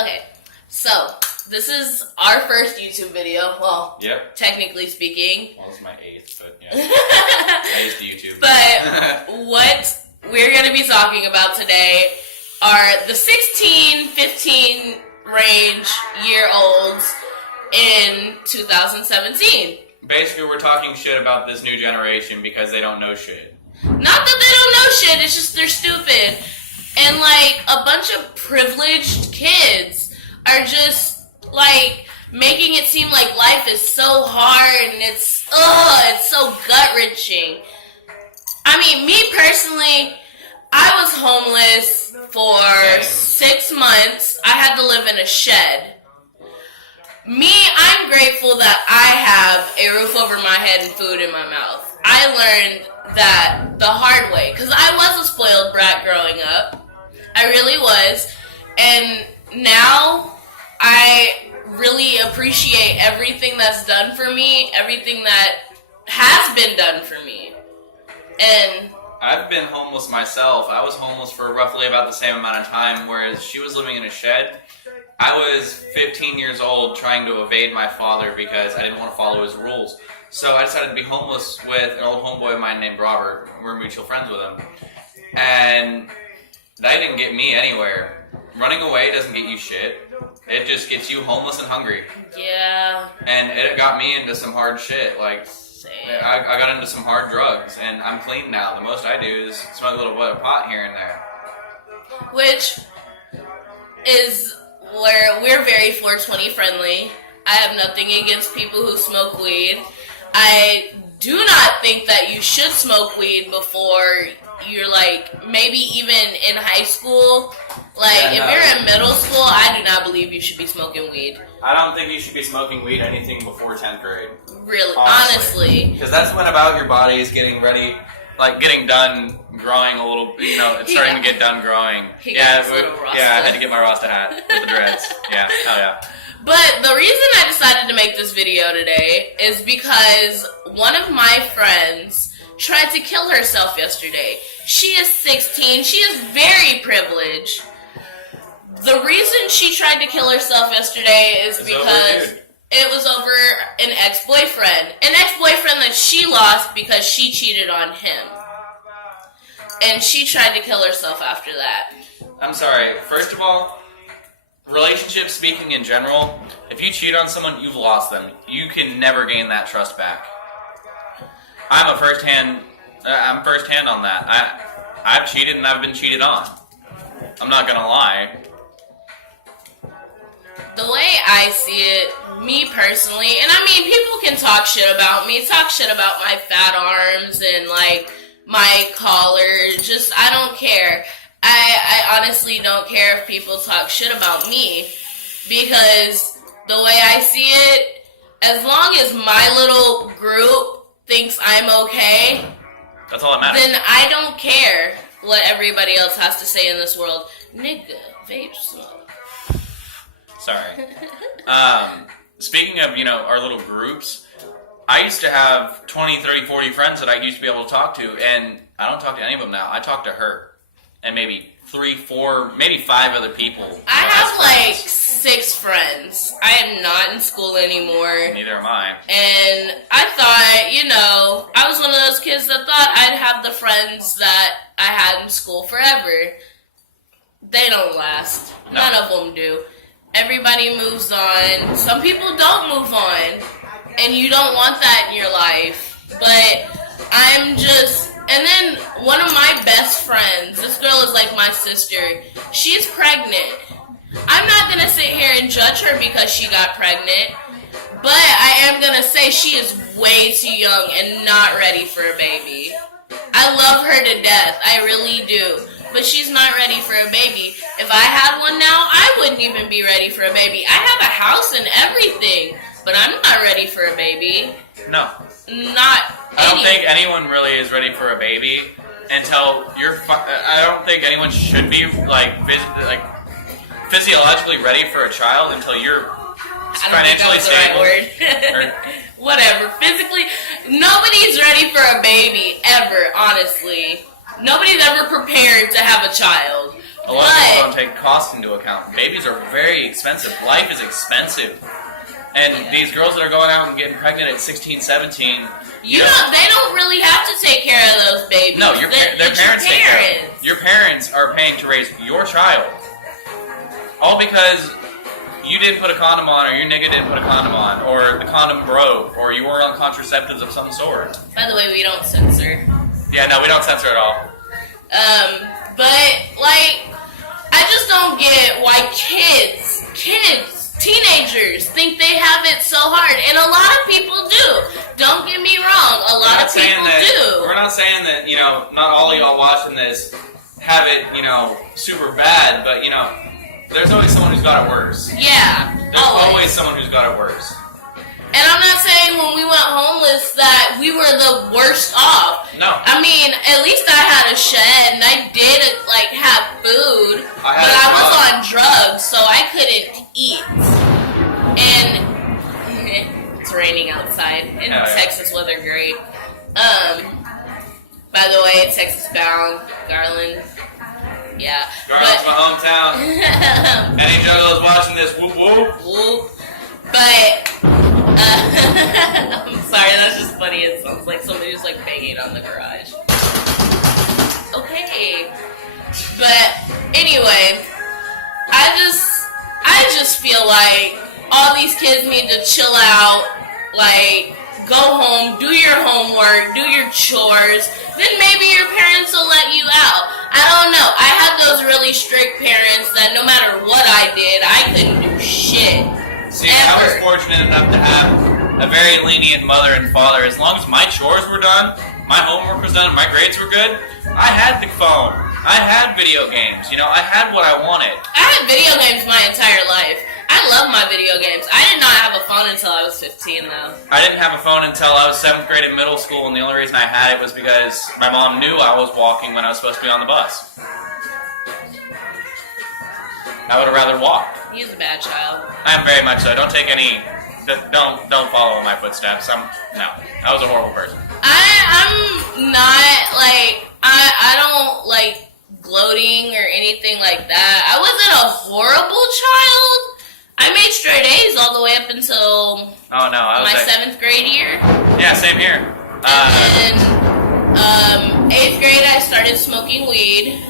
Okay, so this is our first YouTube video. Well, technically speaking. Well, it's my 8th, but yeah. 8th YouTube. But what we're going to be talking about today are the 16, 15 range year olds in 2017. Basically, we're talking shit about this new generation because they don't know shit. Not that they don't know shit, it's just they're stupid. And, like, a bunch of privileged kids are just, like, making it seem like life is so hard and it's so gut-wrenching. I mean, me personally, I was homeless for 6 months. I had to live in a shed. I'm grateful that I have a roof over my head and food in my mouth. I learned that the hard way, because I was a spoiled brat growing up. I really was. And now I really appreciate everything that's done for me, everything that has been done for me. And I've been homeless myself. I was homeless for roughly about the same amount of time, whereas she was living in a shed. I was 15 years old trying to evade my father because I didn't want to follow his rules. So I decided to be homeless with an old homeboy of mine named Robert. We're mutual friends with him. And that didn't get me anywhere. Running away doesn't get you shit. It just gets you homeless and hungry. Yeah. And it got me into some hard shit. Like, same. I got into some hard drugs, and I'm clean now. The most I do is smoke a little bit of pot here and there. Which is where we're very 420 friendly. I have nothing against people who smoke weed. I do not think that you should smoke weed before you're, like, maybe even in high school. Like, if you're in middle school, I do not believe you should be smoking weed. I don't think you should be smoking weed anything before 10th grade. Really, honestly. Because that's when about your body is getting ready, like getting done growing a little, it's starting to get done growing. I had to get my Rasta hat with the dreads. Yeah, hell yeah. But the reason I decided to make this video today is because one of my friends tried to kill herself yesterday. She is 16. She is very privileged. The reason she tried to kill herself yesterday is because it was over an ex-boyfriend. An ex-boyfriend that she lost because she cheated on him. And she tried to kill herself after that. I'm sorry. First of all, relationships speaking in general, if you cheat on someone, you've lost them. You can never gain that trust back. I'm firsthand on that. I've cheated and I've been cheated on. I'm not gonna lie. The way I see it, me personally, and I mean, people can talk shit about me, talk shit about my fat arms and, like, my collar, just, I don't care. I honestly don't care if people talk shit about me, because the way I see it, as long as my little group thinks I'm okay, that's all that matters. Then I don't care what everybody else has to say in this world. Nigga, vape smoke. Sorry. Speaking of, our little groups, I used to have 20, 30, 40 friends that I used to be able to talk to, and I don't talk to any of them now. I talk to her and maybe 3, 4, maybe 5 other people. I have like 6 friends. I am not in school anymore. Neither am I. And I thought, I was one of those kids that thought I'd have the friends that I had in school forever. They don't last. No. None of them do. Everybody moves on. Some people don't move on. And you don't want that in your life. But I'm just... And then one of my best friends, this girl is like my sister, she's pregnant. I'm not going to sit here and judge her because she got pregnant. But I am going to say she is way too young and not ready for a baby. I love her to death. I really do. But she's not ready for a baby. If I had one now, I wouldn't even be ready for a baby. I have a house and everything, but I'm not ready for a baby. No. I don't think anyone really is ready for a baby until I don't think anyone should be physiologically ready for a child until you're financially stable. Whatever. Physically, nobody's ready for a baby ever. Honestly, nobody's ever prepared to have a child. A lot of people don't take cost into account. Babies are very expensive. Life is expensive. And these girls that are going out and getting pregnant at 16, 17... they don't really have to take care of those babies. No, their parents take care of them. Your parents are paying to raise your child. All because you didn't put a condom on, or your nigga didn't put a condom on, or the condom broke, or you were on contraceptives of some sort. By the way, we don't censor. Yeah, no, we don't censor at all. But, like, I just don't get why teenagers think they have it so hard. And a lot of people do. Don't get me wrong. A lot of people do. We're not saying that, not all of y'all watching this have it, super bad, but, there's always someone who's got it worse. Yeah. There's always someone who's got it worse. And I'm not saying when we went homeless that we were the worst off. No. I mean, at least I had a shed and I did have food, but I was on drugs, so I couldn't eat. And it's raining outside. And Texas weather great. By the way, Texas bound, Garland. Yeah. Garland's my hometown. Any juggalos watching this? Whoop whoop. Whoop. But I'm sorry, that's just funny. It sounds like somebody was banging on the garage. Okay. But anyway, I just feel like all these kids need to chill out, go home, do your homework, do your chores, then maybe your parents will let you out. I don't know. I had those really strict parents that no matter what I did, I couldn't do shit. See, I was fortunate enough to have a very lenient mother and father. As long as my chores were done, my homework was done, my grades were good, I had the phone. I had video games. I had what I wanted. I had video games my entire life. I love my video games. I did not have a phone until I was 15, though. I didn't have a phone until I was 7th grade in middle school, and the only reason I had it was because my mom knew I was walking when I was supposed to be on the bus. I would have rather walked. He's a bad child. I am very much so. Don't take any... Don't follow in my footsteps. No. I was a horrible person. I'm not, I don't, gloating or anything like that. I wasn't a horrible child. I made straight A's all the way up until my 7th grade year. Yeah, same here. And then 8th grade I started smoking weed.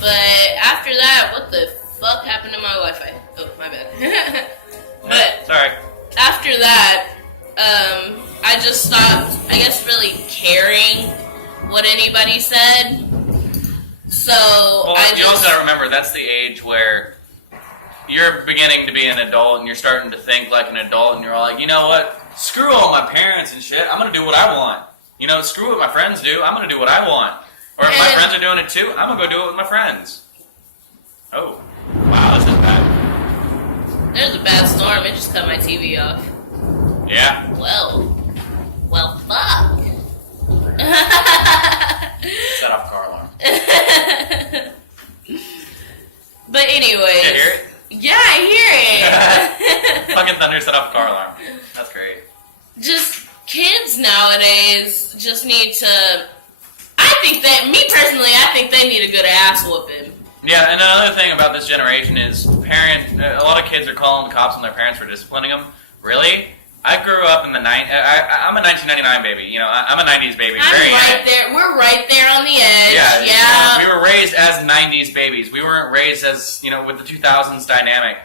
But after that, what the fuck happened to my Wi-Fi? Oh, my bad. But sorry. After that, I just stopped, I guess, really caring what anybody said. So you also gotta remember that's the age where you're beginning to be an adult and you're starting to think like an adult, and you're all like, you know what? Screw all my parents and shit. I'm gonna do what I want. Screw what my friends do. I'm gonna do what I want. Or if my friends are doing it too, I'm gonna go do it with my friends. Oh, wow, this is bad. There's a bad storm. It just cut my TV off. Yeah. Well, fuck. Set off car alarm. But anyways. Did you hear it? Yeah, I hear it. Fucking thunder set off car alarm. That's great. Just kids nowadays just need to... me personally, I think they need a good ass whooping. Yeah, and another thing about this generation is a lot of kids are calling the cops on their parents for disciplining them. Really? I grew up in the I'm a 1999 baby. I'm a 90s baby. We're right there on the edge. Yeah. We were raised as 90s babies. We weren't raised as, with the 2000s dynamic.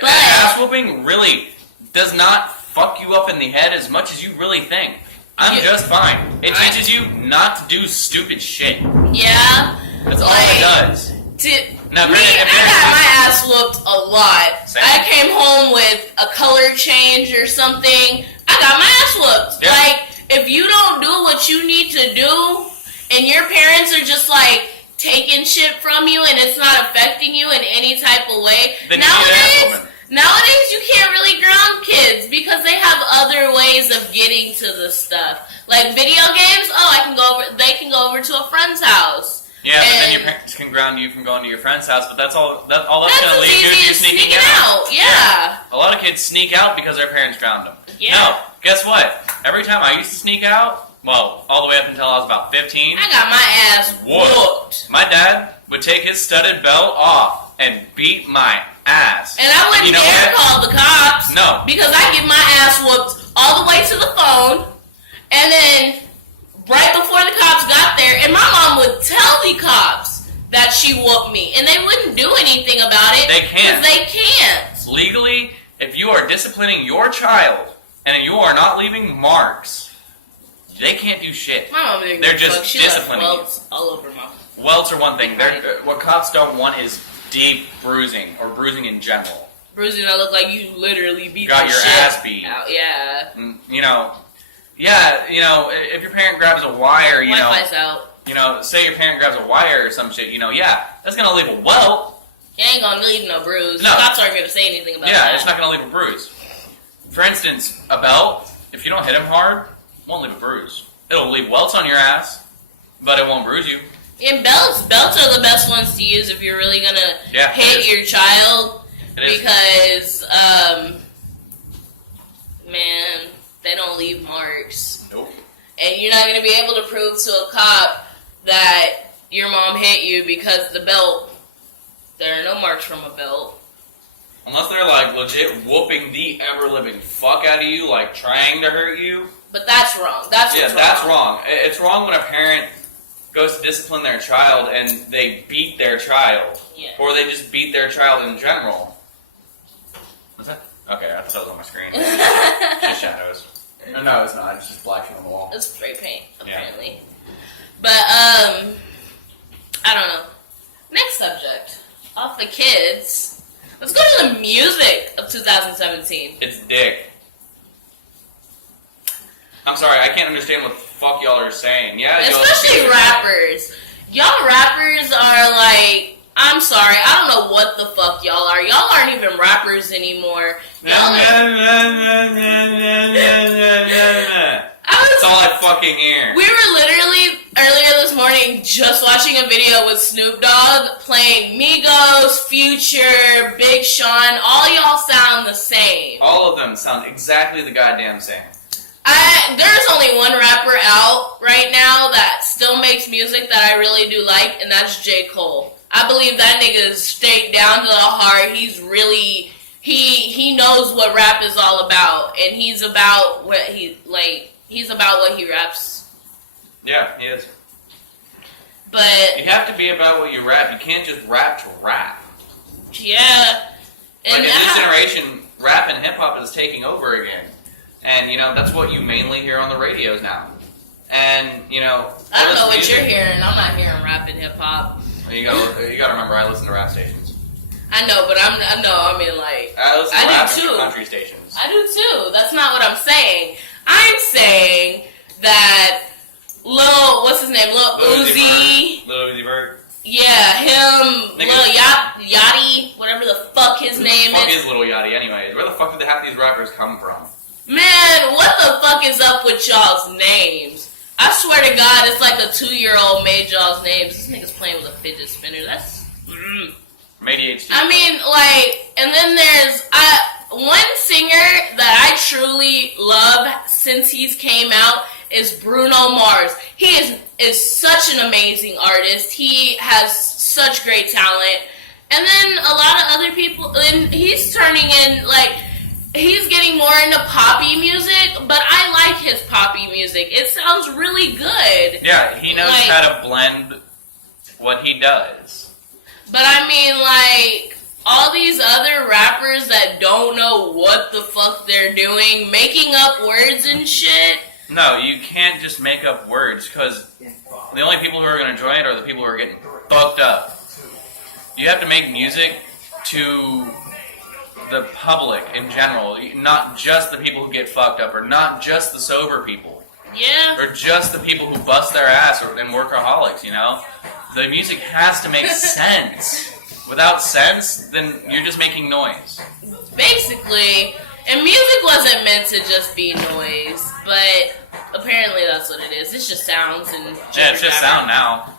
But ass whooping really does not fuck you up in the head as much as you really think. I'm just fine. It teaches you not to do stupid shit. Yeah. That's all it does. I got my ass whooped a lot. Same. I came home with a color change or something. I got my ass whooped. Yep. If you don't do what you need to do, and your parents are just taking shit from you, and it's not affecting you in any type of way, then nowadays you can't really ground kids because they have other ways of getting to the stuff. Like video games. They can go over to a friend's house. Yeah, but then your parents can ground you from going to your friend's house, but that's all that's going to lead you to sneaking out. Yeah. A lot of kids sneak out because their parents ground them. Yeah. No, guess what? Every time I used to sneak out, Well, all the way up until I was about 15. I got my ass whooped. My dad would take his studded belt off and beat my ass. And I wouldn't dare call the cops. No. Because I get my ass whooped all the way to the phone. And then right before the cops got there, and my mom would tell the cops that she whooped me. And they wouldn't do anything about it. They can't. Because they can't. Legally, if you are disciplining your child and you are not leaving marks, they can't do shit. My mom didn't They're just she disciplining left welts all over my. Welts are one thing. What cops don't want is deep bruising or bruising in general. Bruising that look like you literally beat Got the your shit ass beat. out. Yeah. If your parent grabs a wire, Wi-Fi's out. Say your parent grabs a wire or some shit, that's gonna leave a welt. You ain't gonna leave no bruise. No. The cops aren't gonna say anything about that. Yeah, it's not gonna leave a bruise. For instance, a belt, if you don't hit him hard, won't leave a bruise. It'll leave welts on your ass, but it won't bruise you. And belts are the best ones to use if you're really gonna hit your child. Because, man, they don't leave marks. Nope. And you're not gonna be able to prove to a cop that your mom hit you because the belt. There are no marks from a belt. Unless they're like legit whooping the ever living fuck out of you, like trying to hurt you. But that's wrong. That's wrong. It's wrong when a parent goes to discipline their child and they beat their child. Yeah. Or they just beat their child in general. What's that? Okay, I thought that was on my screen. Just shadows. No, it's not. It's just black on the wall. It's spray paint, apparently. Yeah. But, I don't know. Next subject. Off the kids. Let's go to the music of 2017. It's dick. I'm sorry, I can't understand what the fuck y'all are saying. Yeah, especially rappers. Y'all rappers are like, I'm sorry, I don't know what the fuck y'all are. Y'all aren't even rappers anymore. That's all I fucking hear. We were literally, earlier this morning, just watching a video with Snoop Dogg playing Migos, Future, Big Sean. All y'all sound the same. All of them sound exactly the goddamn same. There's only one rapper out right now that still makes music that I really do like, and that's J. Cole. I believe that nigga is straight down to the heart. He's really, he knows what rap is all about, and he's about what he's about what he raps. Yeah, he is. But you have to be about what you rap. You can't just rap to rap. Yeah. And in this generation, rap and hip-hop is taking over again. And, that's what you mainly hear on the radios now. And, I don't know what you're hearing. I'm not hearing rap and hip-hop. You gotta remember, I listen to rap stations. I know, but I listen to rap do too. Country stations. I do too. That's not what I'm saying. I'm saying that what's his name? Lil Uzi Vert. Yeah, him, Lil Yachty, whatever the fuck his name is. What the fuck is Lil Yachty anyway? Where the fuck did half these rappers come from? Man, what the fuck is up with y'all's names? I swear to God, it's like a 2-year-old made y'all's names. This nigga's playing with a fidget spinner. That's... ADHD. I mean, and then there's one singer that I truly love since he's came out is Bruno Mars. He is such an amazing artist. He has such great talent. And then a lot of other people, and he's turning in, he's getting more into poppy music, but I like his poppy music. It sounds really good. Yeah, he knows how to blend what he does. But I mean, all these other rappers that don't know what the fuck they're doing, making up words and shit. No, you can't just make up words, because the only people who are going to enjoy it are the people who are getting fucked up. You have to make music to the public in general, not just the people who get fucked up, or not just the sober people. Yeah. Or just the people who bust their ass and workaholics, The music has to make sense. Without sense, then you're just making noise. Basically, and music wasn't meant to just be noise, but apparently that's what it is. It's just sounds and... Yeah, it's just sound now.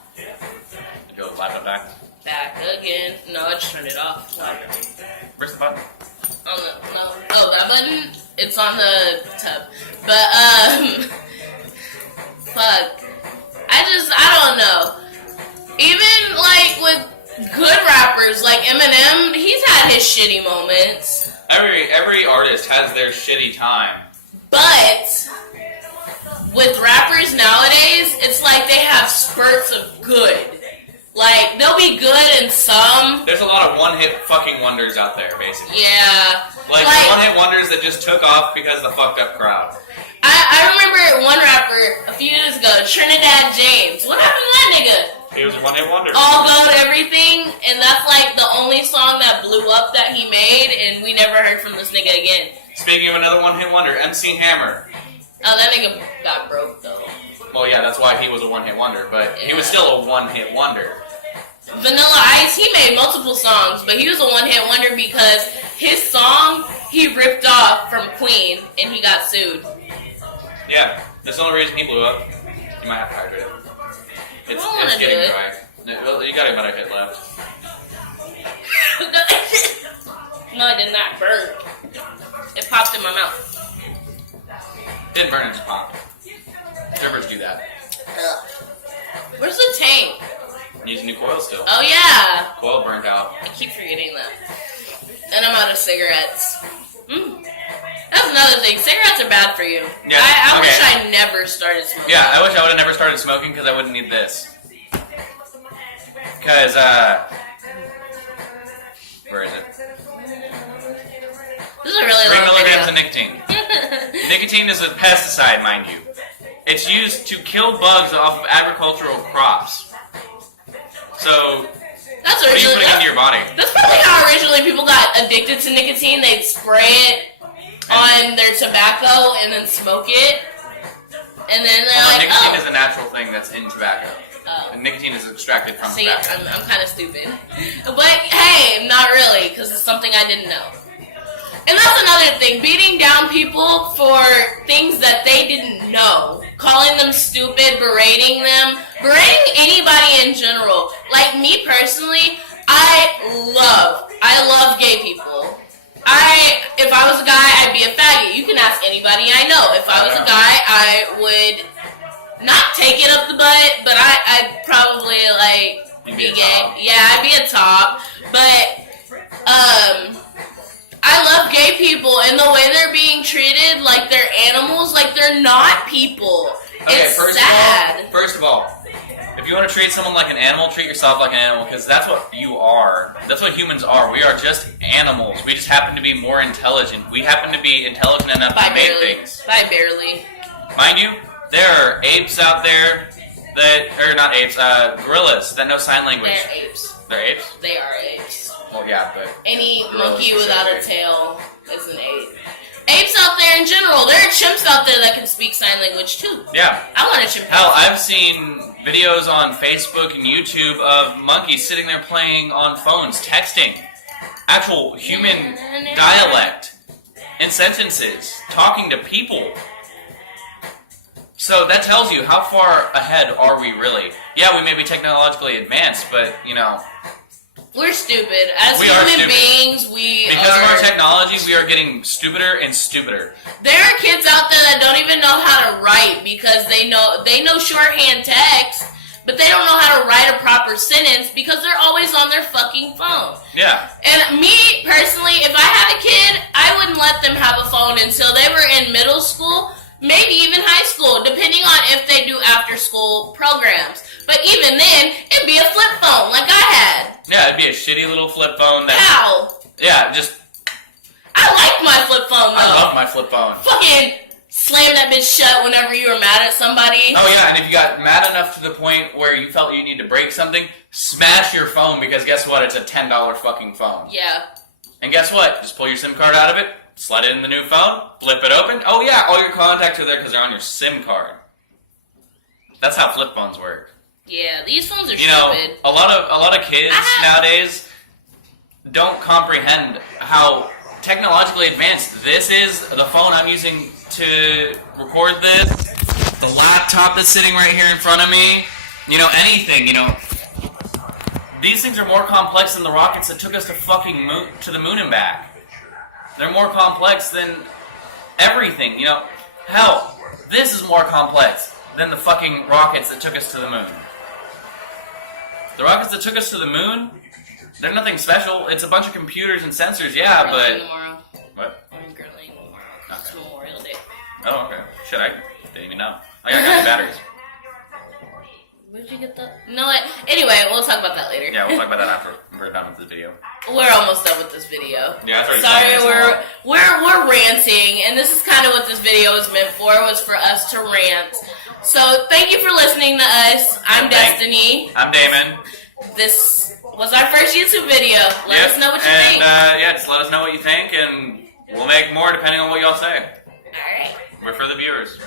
Go laptop back. Back again. No, I just turned it off. Okay. Where's the button? That button? It's on the tub. But, fuck. I don't know. Even, like, with good rappers, like Eminem, he's had his shitty moments. Every artist has their shitty time. But with rappers nowadays, it's like they have spurts of good. Like, they'll be good in some. There's a lot of one-hit fucking wonders out there, basically. Yeah. Like one-hit wonders that just took off because of the fucked up crowd. I remember one rapper a few years ago, Trinidad James. What happened to that nigga? He was a one-hit wonder. All Gold Everything, and that's like the only song that blew up that he made, and we never heard from this nigga again. Speaking of another one-hit wonder, MC Hammer. Oh, that nigga got broke, though. Well, yeah, that's why he was a one-hit wonder, but he was still a one-hit wonder. Vanilla Ice, he made multiple songs, but he was a one-hit wonder because his song, he ripped off from Queen, and he got sued. Yeah, that's the only reason he blew up. You might have to hydrate it. It's getting dry. You got about a hit left. No, it did not burn. It popped in my mouth. Didn't burn, it just popped. Strippers do that. Where's the tank? I'm using new coil still. Oh, yeah. Coil burnt out. I keep forgetting that. And I'm out of cigarettes. That's another thing. Cigarettes are bad for you. Yeah, I wish I never started smoking. Yeah, I wish I would have never started smoking because I wouldn't need this. Because, where is it? This is a really 3 long milligrams video. of nicotine. Nicotine is a pesticide, mind you. It's used to kill bugs off of agricultural crops. So, That's what do you originally put into your body? That's probably how originally people got addicted to nicotine. They'd spray it on their tobacco and then smoke it. And then they're like, nicotine is a natural thing that's in tobacco. Oh. And nicotine is extracted from See, tobacco. I'm kind of stupid. But hey, not really, because it's something I didn't know. And that's another thing, beating down people for things that they didn't know. Calling them stupid, berating them, berating anybody in general. Like me personally, I love gay people. If I was a guy, I'd be a faggot. You can ask anybody I know. If I was a guy, I would not take it up the butt, but I'd probably be gay. Yeah, I'd be a top. But I love gay people, and the way they're being treated like they're animals, like they're not people. Okay, it's sad. First of all, if you want to treat someone like an animal, treat yourself like an animal, because that's what you are. That's what humans are. We are just animals. We just happen to be more intelligent. We happen to be intelligent enough to make things. By barely. Mind you, there are apes out there not apes, gorillas that know sign language. They're apes. They're apes? They are apes. Well, yeah, but... Any monkey without a tail is an ape. Apes out there in general. There are chimps out there that can speak sign language too. Yeah. I want a chimp. Hell, I've seen videos on Facebook and YouTube of monkeys sitting there playing on phones, texting. Actual human dialect in sentences, talking to people. So that tells you how far ahead are we really? Yeah, we may be technologically advanced, but, you know... We're stupid. As we human beings, because of our technology, we are getting stupider and stupider. There are kids out there that don't even know how to write because they know shorthand text, but they don't know how to write a proper sentence because they're always on their fucking phone. Yeah. And me, personally, if I had a kid, I wouldn't let them have a phone until they were in middle school, maybe even high school, depending on if they do after-school programs. But even then, it'd be a flip phone like I had. Yeah, it'd be a shitty little flip phone. How? Yeah, just... I like my flip phone, though. I love my flip phone. Fucking slam that bitch shut whenever you were mad at somebody. Oh yeah, and if you got mad enough to the point where you felt you need to break something, smash your phone because guess what? It's a $10 fucking phone. Yeah. And guess what? Just pull your SIM card out of it, slide it in the new phone, flip it open. Oh yeah, all your contacts are there because they're on your SIM card. That's how flip phones work. Yeah, these phones are stupid. You know, a lot of kids nowadays don't comprehend how technologically advanced this is. The phone I'm using to record this, the laptop that's sitting right here in front of me, you know, anything, you know. These things are more complex than the rockets that took us to fucking to the moon and back. They're more complex than everything, you know. Hell, this is more complex. than the fucking rockets that took us to the moon. The rockets that took us to the moon, they're nothing special. It's a bunch of computers and sensors, yeah, but... Tomorrow. What? I'm grilling tomorrow. Okay. It's Memorial Day. Oh, okay. Shit, I didn't even know. I got batteries. Where'd you get that? No, anyway, we'll talk about that later. Yeah, we'll talk about that after we're done with the video. We're almost done with this video. Yeah, that's Sorry, we're ranting, and this is kind of what this video was meant for, was for us to rant. So, thank you for listening to us. I'm Destiny. I'm Damon. This was our first YouTube video. Let us know what you think. Yeah, just let us know what you think, and we'll make more depending on what y'all say. Alright. We're for the viewers.